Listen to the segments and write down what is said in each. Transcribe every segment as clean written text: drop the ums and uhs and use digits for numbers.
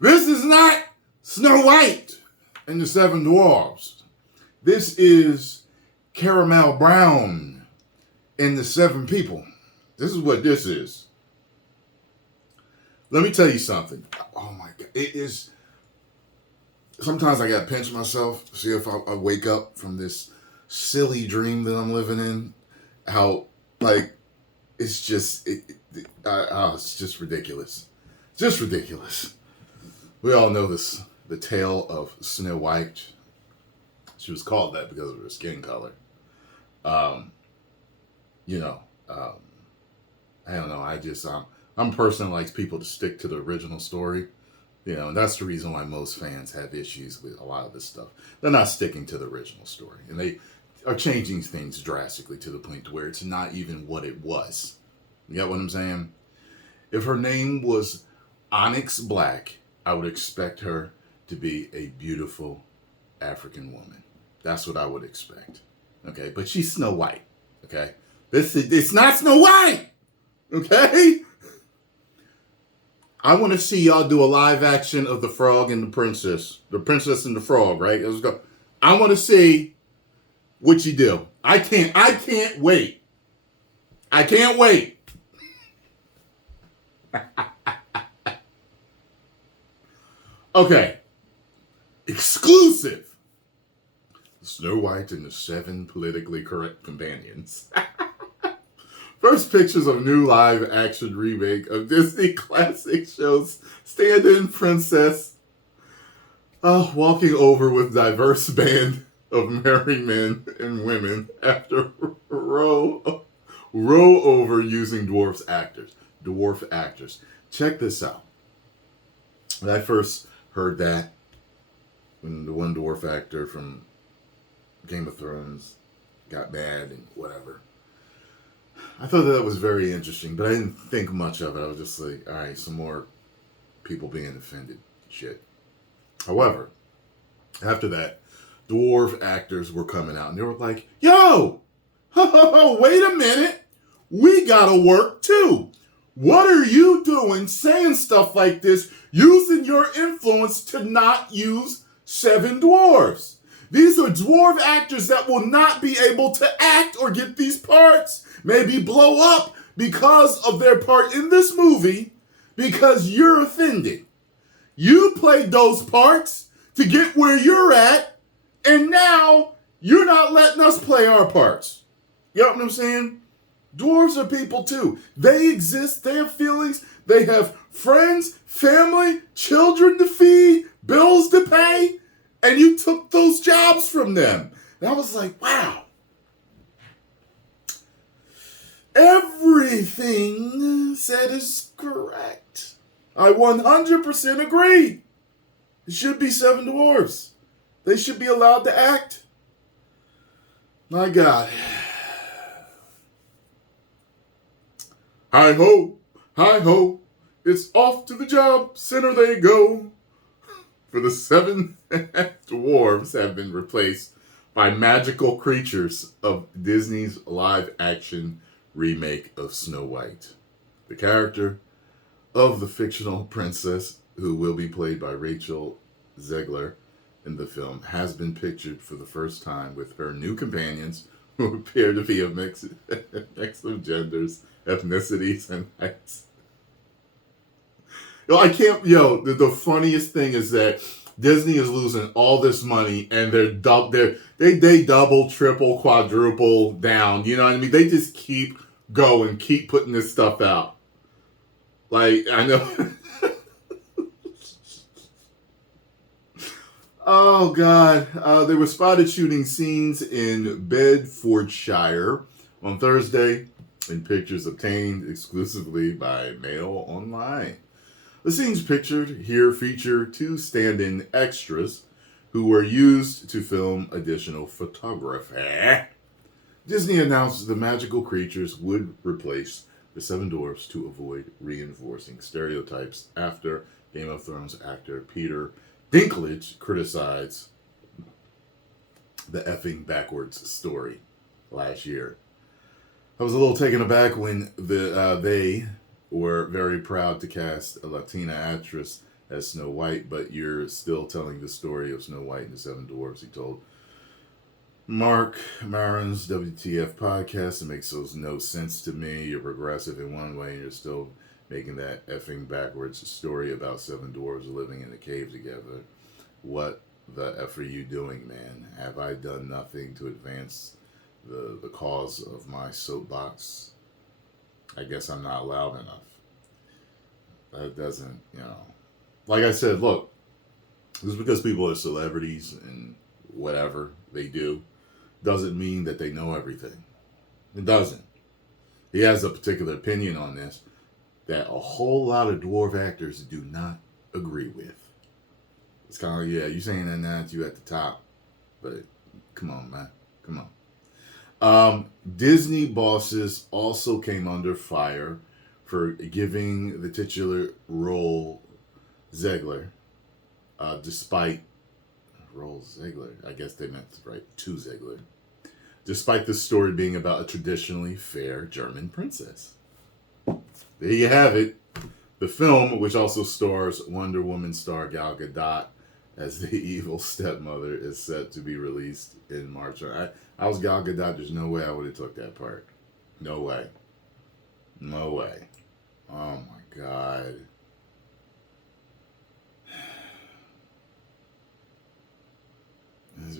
This is not Snow White and the Seven Dwarfs. This is Caramel Brown and the Seven People. This is what this is. Let me tell you something. Oh my God. It is. Sometimes I gotta pinch myself to see if I wake up from this silly dream that I'm living in. How, like, it's just, it's just ridiculous. Just ridiculous. We all know this, the tale of Snow White. She was called that because of her skin color. I don't know. I'm a person that likes people to stick to the original story. And that's the reason why most fans have issues with a lot of this stuff. They're not sticking to the original story. And they are changing things drastically to the point to where it's not even what it was. You get what I'm saying? If her name was Onyx Black, I would expect her to be a beautiful African woman. That's what I would expect. Okay? But she's Snow White. Okay? It's not Snow White! Okay? I want to see y'all do a live action of the frog and the princess. The princess and the frog, right? Let's go. I want to see what you do. I can't wait. I can't wait. Okay. Exclusive. Snow White and the Seven Politically Correct Companions. First pictures of new live-action remake of Disney classic shows stand-in princess walking over with diverse band of merry men and women after row over using dwarf actors. Check this out. When I first heard that, when the one dwarf actor from Game of Thrones got mad and whatever, I thought that was very interesting, but I didn't think much of it. I was just like, all right, some more people being offended. Shit. However, after that, dwarf actors were coming out, and they were like, yo, wait a minute. We gotta work too. What are you doing saying stuff like this, using your influence to not use seven dwarves? These are dwarf actors that will not be able to act or get these parts, maybe blow up because of their part in this movie, because you're offended. You played those parts to get where you're at, and now you're not letting us play our parts. You know what I'm saying? Dwarves are people too. They exist, they have feelings, they have friends, family, children to feed, bills to pay, and you took those jobs from them. And I was like, wow. Everything said is correct. I 100% agree. It should be seven dwarves. They should be allowed to act. My God. Hi ho, it's off to the job center they go. For the seven dwarves have been replaced by magical creatures of Disney's live-action remake of Snow White. The character of the fictional princess, who will be played by Rachel Zegler in the film, has been pictured for the first time with her new companions, who appear to be a mix of genders, ethnicities, and heights. The funniest thing is that Disney is losing all this money, and they double, triple, quadruple down. You know what I mean? They just keep going, keep putting this stuff out. Like, I know. Oh, God. They were spotted shooting scenes in Bedfordshire on Thursday in pictures obtained exclusively by Mail Online. The scenes pictured here feature two stand-in extras who were used to film additional photography. Disney announced the magical creatures would replace the seven dwarfs to avoid reinforcing stereotypes after Game of Thrones actor Peter Dinklage criticized the effing backwards story last year. I was a little taken aback when they were very proud to cast a Latina actress as Snow White, but you're still telling the story of Snow White and the Seven Dwarfs. He told Mark Maron's WTF podcast. It makes no sense to me. You're progressive in one way, and you're still making that effing backwards story about seven dwarves living in a cave together. What the F are you doing, man? Have I done nothing to advance the cause of my soapbox? I guess I'm not loud enough. That doesn't, like I said, look, just because people are celebrities and whatever they do doesn't mean that they know everything. It doesn't. He has a particular opinion on this that a whole lot of dwarf actors do not agree with. It's kind of like, yeah, you saying that now that you at the top, but come on, man, come on. Disney bosses also came under fire for giving the titular role Ziegler, despite I guess they meant to Ziegler, despite the story being about a traditionally fair German princess. There you have it. The film, which also stars Wonder Woman star Gal Gadot as the evil stepmother, is set to be released in March. I was Gal Gadot. There's no way I would have took that part. No way. No way. Oh my God.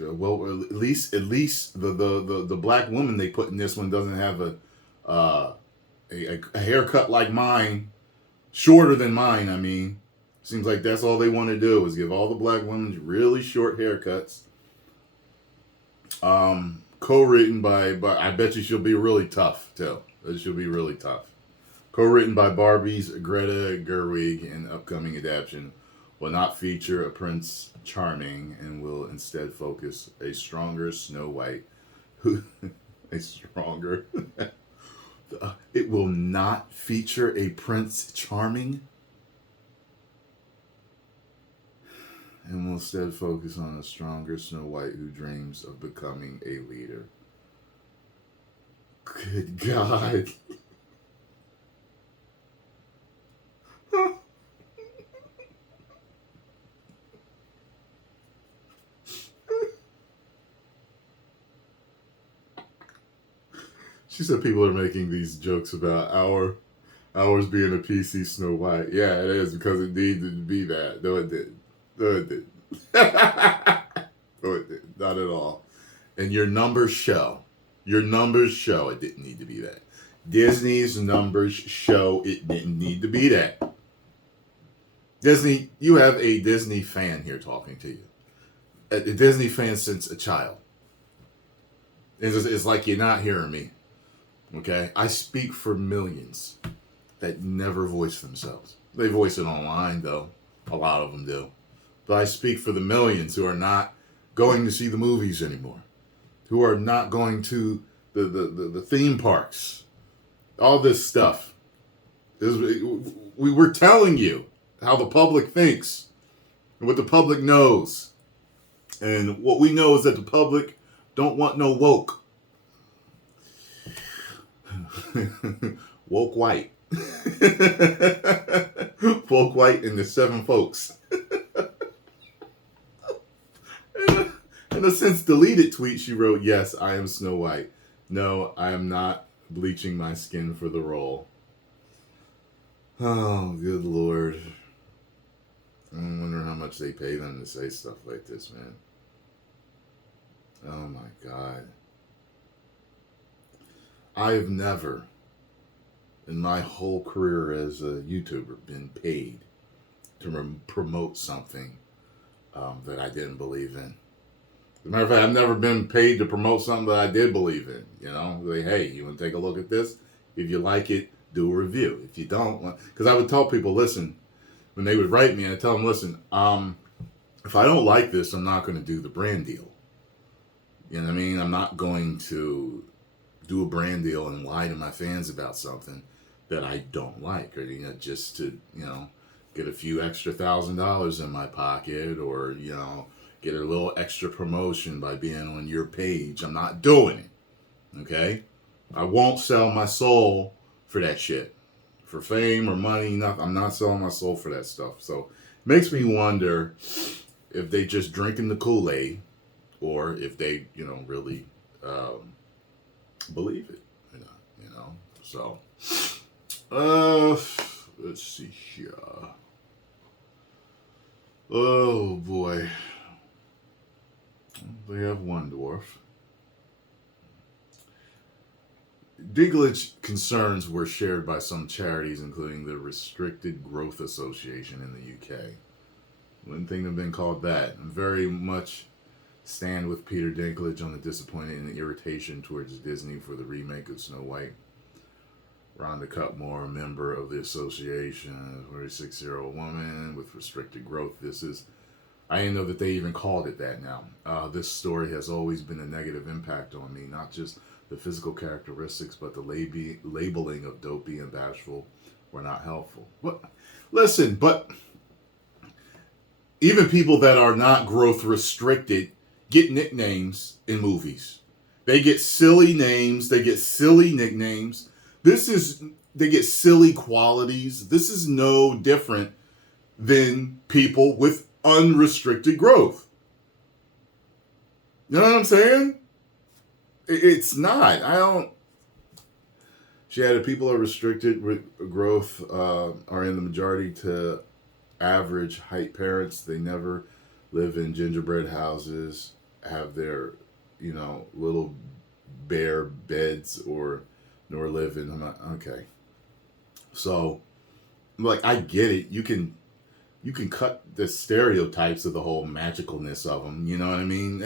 Well, at least the black woman they put in this one doesn't have a haircut like mine, shorter than mine. I mean, seems like that's all they want to do is give all the black women really short haircuts. Co-written by I bet you she'll be really tough too. She'll be really tough. Co-written by Barbie's Greta Gerwig, and upcoming adaptation will not feature a Prince Charming and will instead focus a stronger Snow White, it will not feature a Prince Charming and will instead focus on a stronger Snow White who dreams of becoming a leader. Good God. She said people are making these jokes about ours being a PC Snow White. Yeah, it is, because it needed to be that. No, it didn't. No, it didn't. No, it didn't. Not at all. And your numbers show. Your numbers show it didn't need to be that. Disney's numbers show it didn't need to be that. Disney, you have a Disney fan here talking to you. A Disney fan since a child. It's like you're not hearing me. Okay? I speak for millions that never voice themselves. They voice it online, though. A lot of them do. But I speak for the millions who are not going to see the movies anymore. Who are not going to the theme parks. All this stuff. We were telling you how the public thinks. And what the public knows. And what we know is that the public don't want no woke. Woke white. Woke white and the seven folks. In a since deleted tweet, she wrote, "Yes, I am Snow White. No, I am not bleaching my skin for the role." Oh, good Lord. I wonder how much they pay them to say stuff like this, man. Oh my God. I have never, in my whole career as a YouTuber, been paid to promote something that I didn't believe in. As a matter of fact, I've never been paid to promote something that I did believe in. Like, hey, you want to take a look at this? If you like it, do a review. If you don't, because I would tell people, listen, when they would write me, I'd tell them, listen, if I don't like this, I'm not going to do the brand deal. You know what I mean? I'm not going to do a brand deal and lie to my fans about something that I don't like, or just to get a few extra $1,000 in my pocket, or get a little extra promotion by being on your page. I'm not doing it. Okay? I won't sell my soul for that shit. For fame or money, nothing. I'm not selling my soul for that stuff. So it makes me wonder if they just drinking the Kool-Aid or if they, really believe it. So let's see here. Oh boy. They have one dwarf. Dinklage concerns were shared by some charities, including the Restricted Growth Association in the UK. Wouldn't think they've been called that. I very much stand with Peter Dinklage on the disappointment and irritation towards Disney for the remake of Snow White. Rhonda Cutmore, a member of the association, a 46-year-old woman with restricted growth. I didn't know that they even called it that now. This story has always been a negative impact on me, not just the physical characteristics, but the labeling of dopey and bashful were not helpful. But listen, even people that are not growth restricted get nicknames in movies. They get silly names. They get silly nicknames. They get silly qualities. This is no different than people with unrestricted growth. You know what I'm saying? It's not. She added people are restricted with growth are in the majority to average height parents. They never live in gingerbread houses, have their, little bare beds nor live in them. Okay. So, I get it. You can cut the stereotypes of the whole magicalness of them. You know what I mean?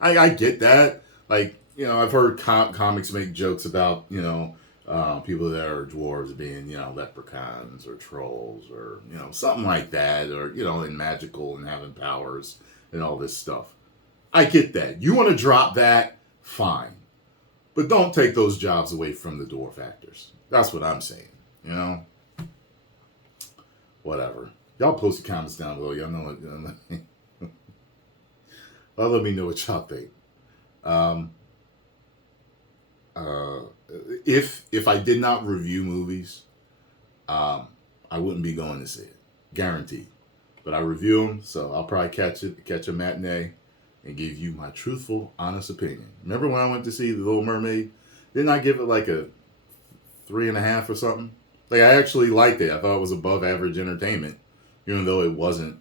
I get that. I've heard comics make jokes about, people that are dwarves being, leprechauns or trolls or, something like that. Or, and magical and having powers and all this stuff. I get that. You want to drop that? Fine. But don't take those jobs away from the dwarf actors. That's what I'm saying. Whatever. Y'all post the comments down below. Y'all know it. Well, let me know what y'all think. If I did not review movies, I wouldn't be going to see it. Guaranteed. But I review them, so I'll probably catch a matinee and give you my truthful, honest opinion. Remember when I went to see The Little Mermaid? Didn't I give it like a 3.5 or something? I actually liked it. I thought it was above average entertainment, even though it wasn't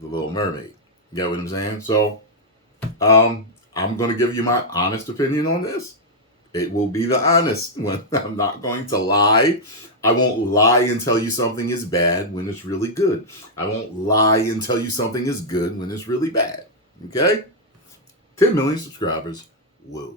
The Little Mermaid. You get what I'm saying? So, I'm going to give you my honest opinion on this. It will be the honest one. I'm not going to lie. I won't lie and tell you something is bad when it's really good. I won't lie and tell you something is good when it's really bad. Okay? 10 million subscribers. Whoa.